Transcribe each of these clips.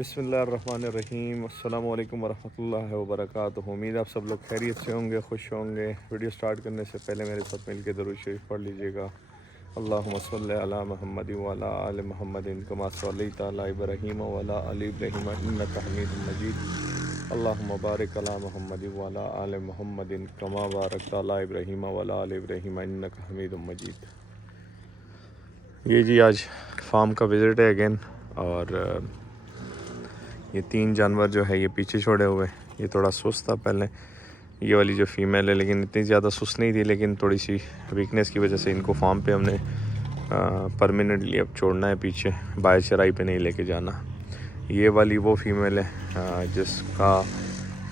बिस्मिल्लाहिर्रहमानिर्रहीम अस्सलामुअलैकुम वरहमतुल्लाहि वबरकातुहू। उम्मीद आप सब लोग खैरियत से होंगे, खुश होंगे। वीडियो स्टार्ट करने से पहले मेरे साथ मिलकर दरूद शरीफ पढ़ लीजिएगा। अल्लाहुम्मा सल्लि अला मुहम्मद व अला आलि मुहम्मदिन कमा सल्लैता अला इब्राहीम व अला आलि इब्राहीम इन्नका हमीदुम मजीद। अल्लाहुम्मा बारिक अला मुहम्मद व अला आलि मुहम्मदिन कमा बारकता अला इब्राहीम व अला आलि इब्राहीम इन्नका हमीदुम मजीद। ये जी आज फार्म का विज़िट है अगेन, और ये 3 जानवर जो है ये पीछे छोड़े हुए। ये थोड़ा सुस्त था पहले, ये वाली जो फ़ीमेल है, लेकिन इतनी ज़्यादा सुस्त नहीं थी, लेकिन थोड़ी सी वीकनेस की वजह से इनको फार्म पे हमने परमानेंटली अब छोड़ना है पीछे, बाहर चराई पे नहीं लेके जाना। ये वाली वो फ़ीमेल है जिसका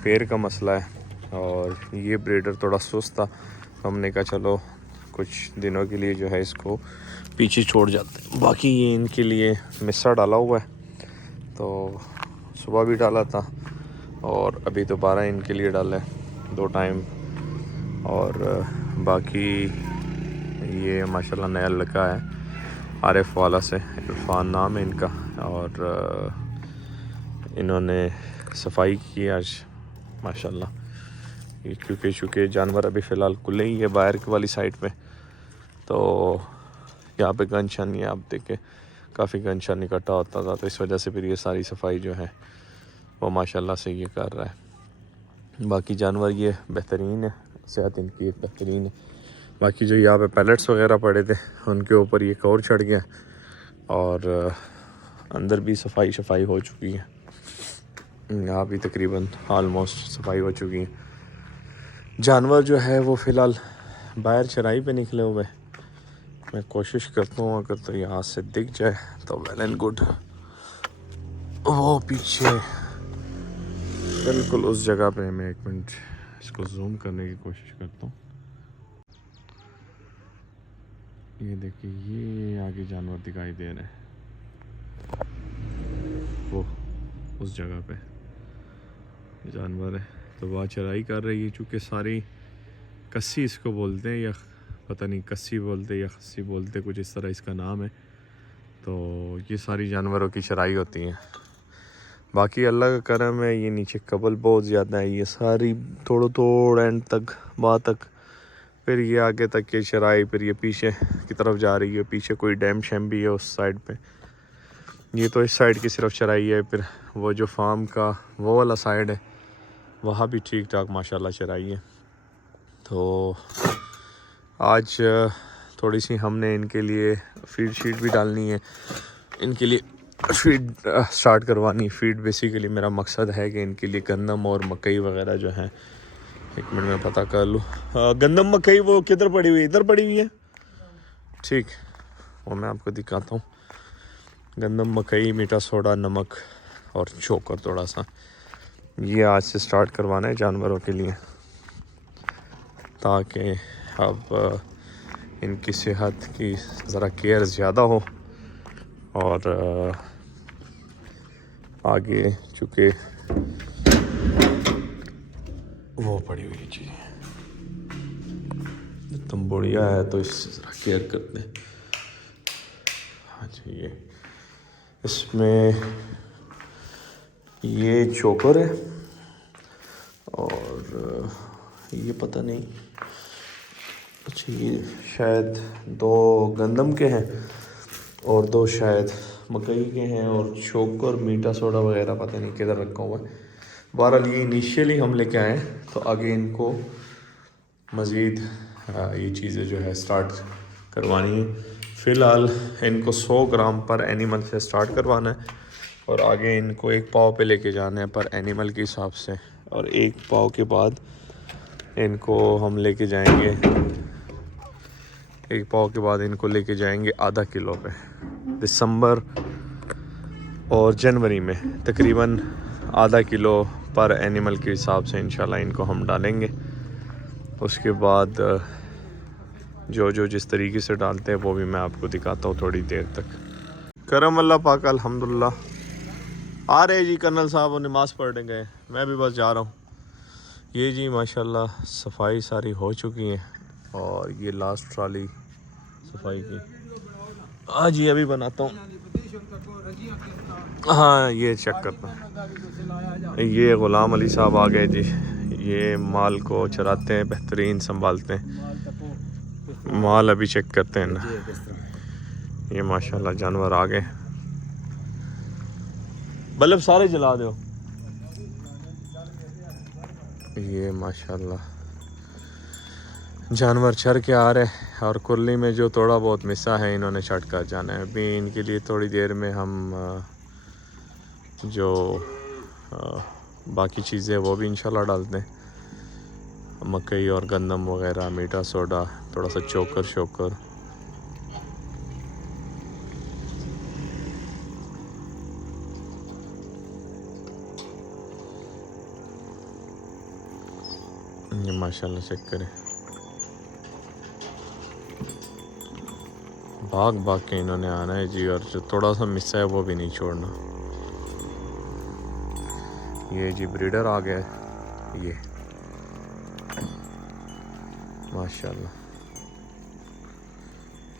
पैर का मसला है, और ये ब्रीडर थोड़ा सुस्त था, तो हमने कहा चलो कुछ दिनों के लिए जो है इसको पीछे छोड़ जाते हैं। बाकी ये इनके लिए मिस्सा डाला हुआ है, तो सुबह भी डाला था और अभी दोबारा इनके लिए डाला है 2 टाइम। और बाकी ये माशाल्लाह नया लड़का है आरिफ वाला से, इरफान नाम है इनका, और इन्होंने सफाई की आज माशाल्लाह। ये क्योंकि जानवर अभी फ़िलहाल खुले ही है बाहर की वाली साइड पे, तो यहाँ पे गंदशानी आप देखें काफ़ी गंदशानी इकट्ठा होता था, तो इस वजह से फिर ये सारी सफाई जो है वो माशाल्लाह से ये कर रहा है। बाकी जानवर ये बेहतरीन है, सेहत इनकी एक बेहतरीन है। बाकी जो यहाँ पे पैलेट्स वगैरह पड़े थे उनके ऊपर ये कवर चढ़ गया, और अंदर भी सफाई हो चुकी है। यहाँ भी तकरीबन आलमोस्ट सफाई हो चुकी है। जानवर जो है वो फ़िलहाल बाहर चराई पे निकले हुए। मैं कोशिश करता हूँ अगर तो यहाँ से दिख जाए तो वेल एंड गुड। वो पीछे बिल्कुल उस जगह पे, मैं 1 मिनट इसको जूम करने की कोशिश करता हूँ। ये देखिए ये आगे जानवर दिखाई दे रहे हैं, वो उस जगह पे जानवर है, तो वह चराई कर रही है। चूँकि सारी कस्सी इसको बोलते हैं, या पता नहीं कस्सी बोलते या खस्सी बोलते, कुछ इस तरह इसका नाम है। तो ये सारी जानवरों की चराई होती है। बाकी अल्लाह का करम है, ये नीचे कबल बहुत ज़्यादा है, ये सारी थोड़ा एंड तक वहाँ तक, फिर ये आगे तक ये चराई, फिर ये पीछे की तरफ जा रही है। पीछे कोई डैम शैम भी है उस साइड पे, ये तो इस साइड की सिर्फ चराई है। फिर वो जो फार्म का वो वाला साइड है वहाँ भी ठीक ठाक माशाल्लाह चराई है। तो आज थोड़ी सी हमने इनके लिए फीड शीट भी डालनी है, इनके लिए फीड स्टार्ट करवानी। फीड बेसिकली मेरा मकसद है कि इनके लिए गंदम और मकई वगैरह जो है, 1 मिनट में पता कर लूँ। गंदम मकई वो किधर पड़ी हुई है? इधर पड़ी हुई है, ठीक, वो मैं आपको दिखाता हूँ। गंदम मकई, मीठा सोडा, नमक और चोकर थोड़ा सा, ये आज से स्टार्ट करवाना है जानवरों के लिए, ताकि अब इनकी सेहत की ज़रा केयर ज़्यादा हो। और आगे चूँकि वो पड़ी हुई चीज़ तुम बढ़िया है तो इससे ज़रा केयर करते हैं। अच्छा, ये इसमें ये चोकर है, और ये पता नहीं, अच्छा ये शायद 2 गंदम के हैं और 2 शायद मकई के हैं, और चोकर मीठा सोडा वगैरह पता नहीं किधर रखा हुआ है। बहरहाल ये इनिशियली हम लेके आए, तो आगे इनको मज़ीद ये चीज़ें जो है स्टार्ट करवानी है। फ़िलहाल इनको 100 ग्राम पर एनिमल से स्टार्ट करवाना है, और आगे इनको 1 पाव पे लेके जाना है पर एनिमल के हिसाब से, और 1 पाव के बाद इनको हम लेके जाएंगे, 1 पाव के बाद इनको लेके जाएंगे आधा किलो पे। दिसंबर और जनवरी में तकरीबन आधा किलो पर एनिमल के हिसाब से इंशाल्लाह इनको हम डालेंगे। उसके बाद जो जिस तरीके से डालते हैं वो भी मैं आपको दिखाता हूँ थोड़ी देर तक। करम अल्लाह पाक, अल्हम्दुलिल्लाह। आ रहे जी कर्नल साहब, वो नमाज़ पढ़ने गए, मैं भी बस जा रहा हूँ। ये जी माशाल्लाह सफाई सारी हो चुकी है, और ये लास्ट ट्राली सफाई की। हाँ जी, अभी बनाता हूँ। हाँ ये चेक करता। ये ग़ुलाम अली साहब आ गए जी। ये माल को चराते हैं, बेहतरीन संभालते हैं। माल अभी चेक करते हैं ना। ये माशाल्लाह जानवर आ गए। बल्ब सारे जला दो। ये माशाल्लाह जानवर चर के आ रहे हैं और कुर्ली में जो थोड़ा बहुत मिसा है इन्होंने छट कर जाना है। अभी इनके लिए थोड़ी देर में हम जो बाकी चीज़ें वो भी इंशाल्लाह डालते हैं, मकई और गंदम वगैरह, मीठा सोडा, थोड़ा सा चोकर शोकर। ये माशाल्लाह चेक करें, भाग भाग के इन्होंने आना है जी, और जो थोड़ा सा मिस्सा है वो भी नहीं छोड़ना। ये जी ब्रीडर आ गया है, ये माशाल्लाह।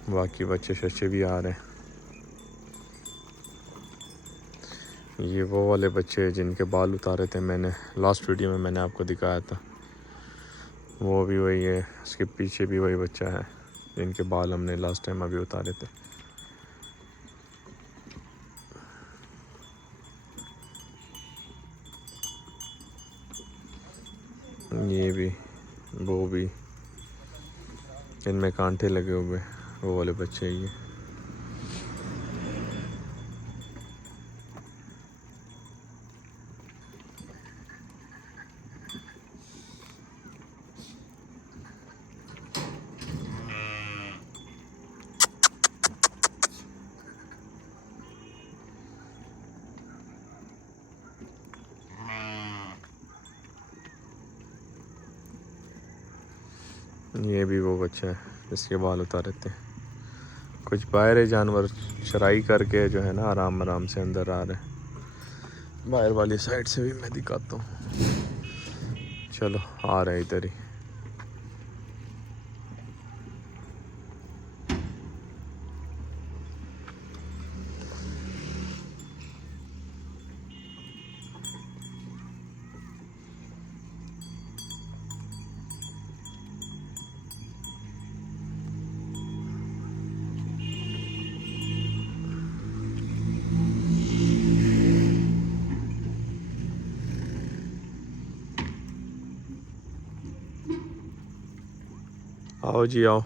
बाकी बच्चे शच्चे भी आ रहे हैं। ये वो वाले बच्चे जिनके बाल उतारे थे मैंने लास्ट वीडियो में, मैंने आपको दिखाया था, वो भी वही है। उसके पीछे भी वही बच्चा है जिनके बाल हमने लास्ट टाइम अभी उतारे थे। ये भी, वो भी, इनमें कांटे लगे हुए, वो वाले बच्चे ही हैं। ये भी वो बच्चा है जिसके बाल उतारे थे। कुछ बाहर जानवर चराई करके जो है ना आराम आराम से अंदर आ रहे हैं। बाहर वाली साइड से भी मैं दिखाता हूँ। चलो आ रहे हैं इधर ही। आओ जी आओ।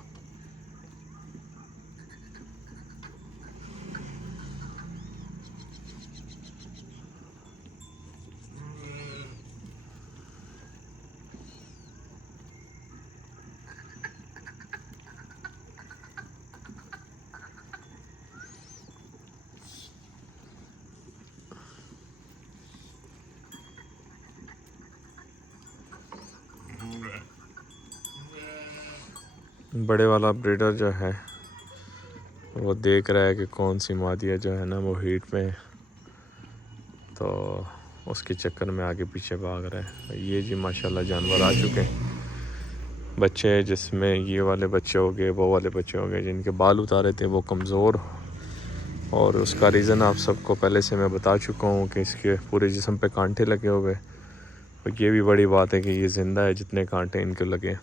बड़े वाला ब्रीडर जो है वो देख रहा है कि कौन सी मादिया जो है ना वो हीट में, तो उसके चक्कर में आगे पीछे भाग रहा है। ये जी माशाल्लाह जानवर आ चुके हैं। बच्चे जिसमें ये वाले बच्चे हो गए, वो वाले बच्चे हो गए जिनके बाल उतारे थे वो कमज़ोर, और उसका रीज़न आप सबको पहले से मैं बता चुका हूँ कि इसके पूरे जिस्म पे कांटे लगे हुए। और ये भी बड़ी बात है कि ये ज़िंदा है जितने कांटे इनके लगे,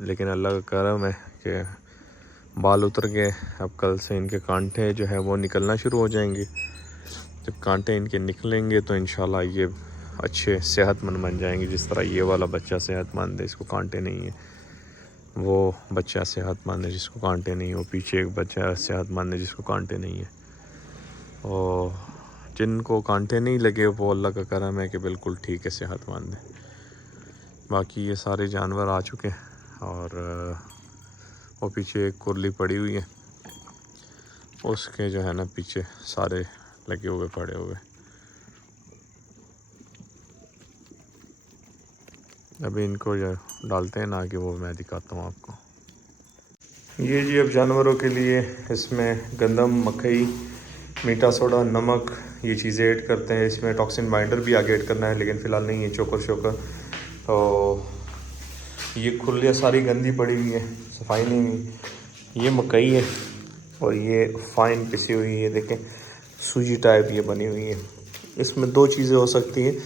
लेकिन अल्लाह का करम है कि बाल उतर गए। अब कल से इनके कांटे जो है वो निकलना शुरू हो जाएंगे। जब कांटे इनके निकलेंगे तो इंशाल्लाह ये अच्छे सेहतमंद बन जाएंगे। जिस तरह ये वाला बच्चा सेहतमंद है, इसको कांटे नहीं है, वो बच्चा सेहतमंद है जिसको कांटे नहीं है, वो पीछे एक बच्चा सेहतमंद है जिसको कांटे नहीं है। और जिनको कांटे नहीं लगे वो अल्लाह का करम है कि बिल्कुल ठीक है, सेहतमंद है। बाकी ये सारे जानवर आ चुके हैं और वो पीछे एक कुर्ली पड़ी हुई है, उसके जो है ना पीछे सारे लगे हुए पड़े हुए। अभी इनको जो डालते हैं ना कि वो मैं दिखाता हूँ आपको। ये जी अब जानवरों के लिए इसमें गंदम, मकई, मीठा सोडा, नमक, ये चीज़ें ऐड करते हैं। इसमें टॉक्सिन बाइंडर भी आगे ऐड करना है, लेकिन फ़िलहाल नहीं है, चोकर शोकर। तो ये खुलियाँ सारी गंदी पड़ी हुई है, सफाई नहीं हुई। ये मकई है और ये फ़ाइन पिसी हुई है, देखें सूजी टाइप ये बनी हुई है। इसमें दो चीज़ें हो सकती हैं,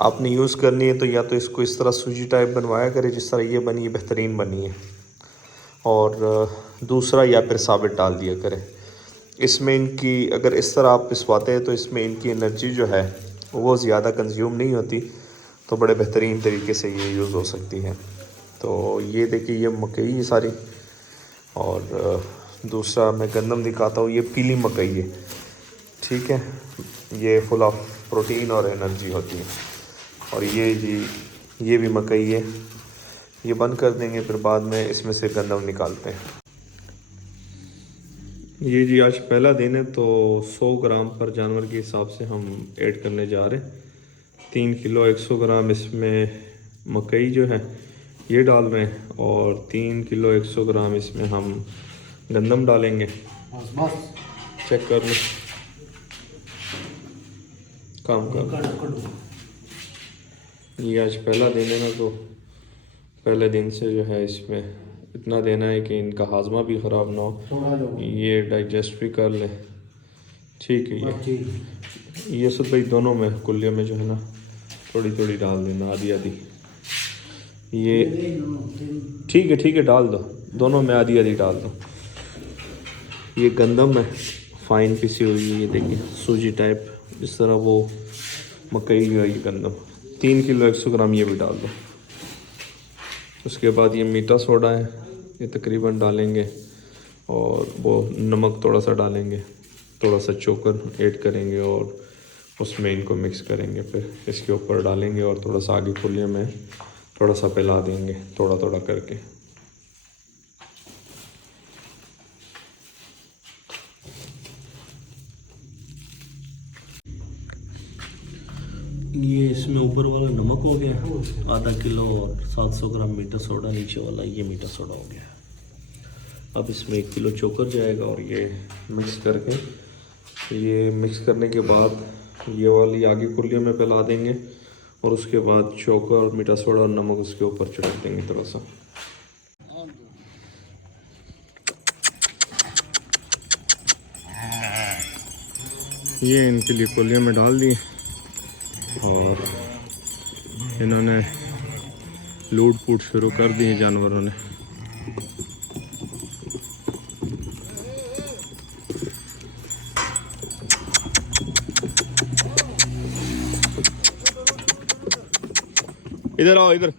आपने यूज़ करनी है तो या तो इसको इस तरह सूजी टाइप बनवाया करें जिस तरह ये बनी है, बेहतरीन बनी है, और दूसरा या फिर साबित डाल दिया करें। इसमें इनकी अगर इस तरह आप पिसवाते हैं तो इसमें इनकी एनर्जी जो है वो ज़्यादा कंज्यूम नहीं होती, तो बड़े बेहतरीन तरीके से ये यूज़ हो सकती है। तो ये देखिए ये मकई है सारी, और दूसरा मैं गंदम दिखाता हूँ, ये पीली मकई है, ठीक है। ये फुल ऑफ प्रोटीन और एनर्जी होती है। और ये जी ये भी मकई है, ये बंद कर देंगे, फिर बाद में इसमें से गंदम निकालते हैं। ये जी आज पहला दिन है, तो 100 ग्राम पर जानवर के हिसाब से हम ऐड करने जा रहे हैं। 3 किलो 100 ग्राम इसमें मकई जो है ये डाल रहे हैं, और 3 किलो 100 ग्राम इसमें हम गंदम डालेंगे। चेक कर लो, काम कर। ये आज पहला दिन है ना, तो पहले दिन से जो है इसमें इतना देना है कि इनका हाजमा भी ख़राब ना हो, ये डाइजेस्ट भी कर ले, ठीक है। ये सब भाई दोनों में कुल्लियों में जो है ना थोड़ी थोड़ी डाल देना, आधी आधी, ये ठीक है डाल दो, दोनों में आधी आधी डाल दो। ये गंदम है फाइन पिसी हुई, ये देखिए सूजी टाइप इस तरह, वो मकई जो है ये गंदम। 3 किलो 100 ग्राम ये भी डाल दो। उसके बाद ये मीठा सोडा है, ये तकरीबन डालेंगे, और वो नमक थोड़ा सा डालेंगे, थोड़ा सा चोकर ऐड करेंगे, और उसमें इनको मिक्स करेंगे, फिर इसके ऊपर डालेंगे, और थोड़ा सा आगे खुले में थोड़ा सा पिला देंगे, थोड़ा थोड़ा करके। ये इसमें ऊपर वाला नमक हो गया आधा किलो, और 700 ग्राम मीठा सोडा नीचे वाला, ये मीठा सोडा हो गया। अब इसमें 1 किलो चोकर जाएगा, और ये मिक्स करके, ये मिक्स करने के बाद ये वाली आगे कुल्लियों में फैला देंगे, और उसके बाद चोकर और मीठा सोडा और नमक उसके ऊपर छिड़क देंगे थोड़ा सा। ये इनके लिए कुल्लियों में डाल दिए, और इन्होंने लूट फूट शुरू कर दी जानवरों ने। इधर आओ, इधर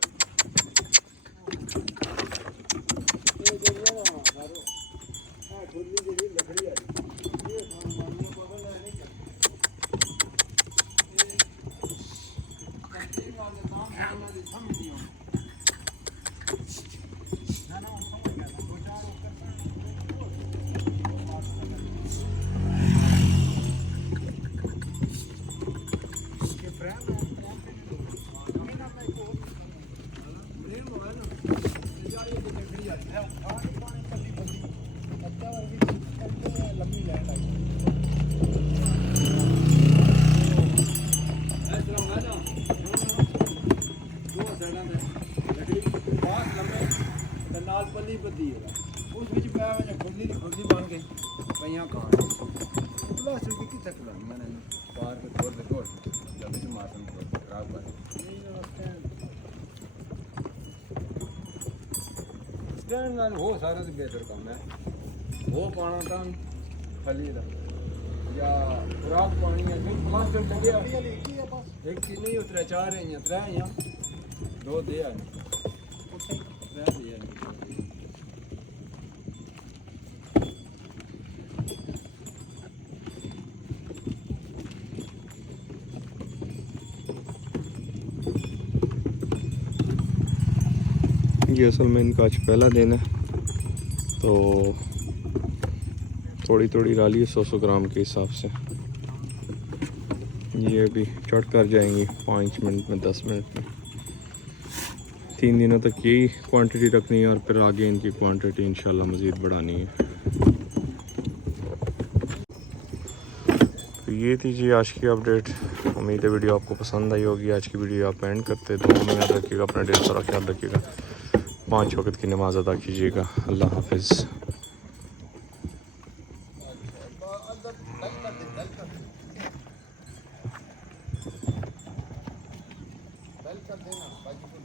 ਪੱਲੀ ਬੱਦੀ ਹੈ ਉਸ ਵਿੱਚ ਪਿਆ ਹੋਇਆ ਖੁਰਲੀ ਦੀ ਖੁਰਲੀ ਬਣ ਗਈ ਪਈਆਂ ਕਾਂ ਪਲਾਸਟਿਕ ਦੀ ਕਿੱਥੇ ਖਲਾਣੀ ਮੈਨੇ ਪਾਰ ਕੇ ਤੋੜ ਦੇ ਤੋੜ ਜਦ ਵਿੱਚ ਮਾਰਨ ਖਰਾਬ ਕਰ ਸਟੈਂਡ ਨਾਲ ਹੋ ਸਾਰਾ ਤੇ ਬਿਹਤਰ ਕੰਮ ਹੈ ਉਹ ਪਾਣਾ ਤਾਂ ਖਲੀ ਦਾ ਜਾਂ ਖਰਾਬ ਪਾਣੀ ਹੈ ਜੋ ਪਲਾਸਟਿਕ ਲੱਗਿਆ ਇੱਕ ਕਿ ਨਹੀਂ ਉਤਰਿਆ ਚਾਰ ਹੈ ਜਾਂ ਤਰੇ ਜਾਂ ਦੋ ਦੇ ਆ ਰਹਿ ਦੇ ये असल में इनका आज पहला दिन है, तो थोड़ी थोड़ी डालिए 100 ग्राम के हिसाब से। ये भी चढ़ कर जाएंगी 5 मिनट में 10 मिनट में। 3 दिनों तक यही क्वांटिटी रखनी है, और फिर आगे इनकी क्वांटिटी इंशाल्लाह मज़ीद बढ़ानी है। तो ये थी जी आज की अपडेट। उम्मीद है वीडियो आपको पसंद आई होगी। आज की वीडियो आप एंड करते, दुआ में याद रखिएगा, अपना ढेर सारा ख्याल रखिएगा, 5 वक्त की नमाज़ अदा कीजिएगा। अल्लाह हाफिज़। हाजीपुर